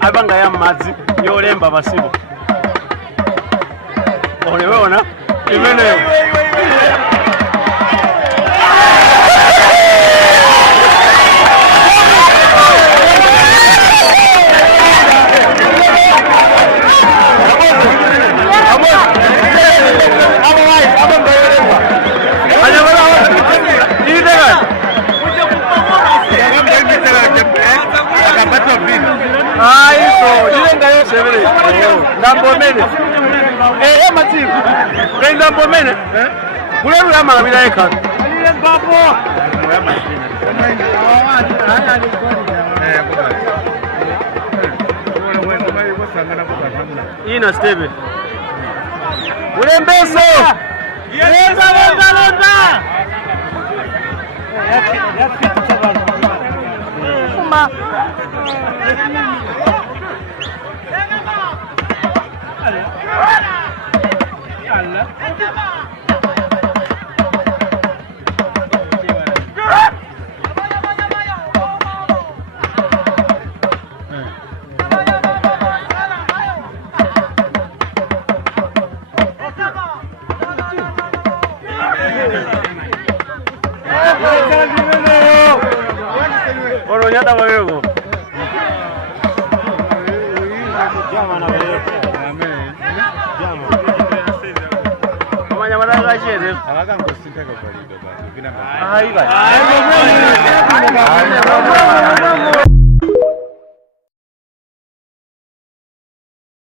abanga ya mazi yolemba basibo oleweona imene Ndambomene mativu ndambomene kulelu ya malabila eka ina stebe ulembeso londa Oronyata bayego. Jama na bayego. Amen. Jama. Kamanya madaga chede. Abaga ngositeka kwa lido ba. Bina ba. Ai ba.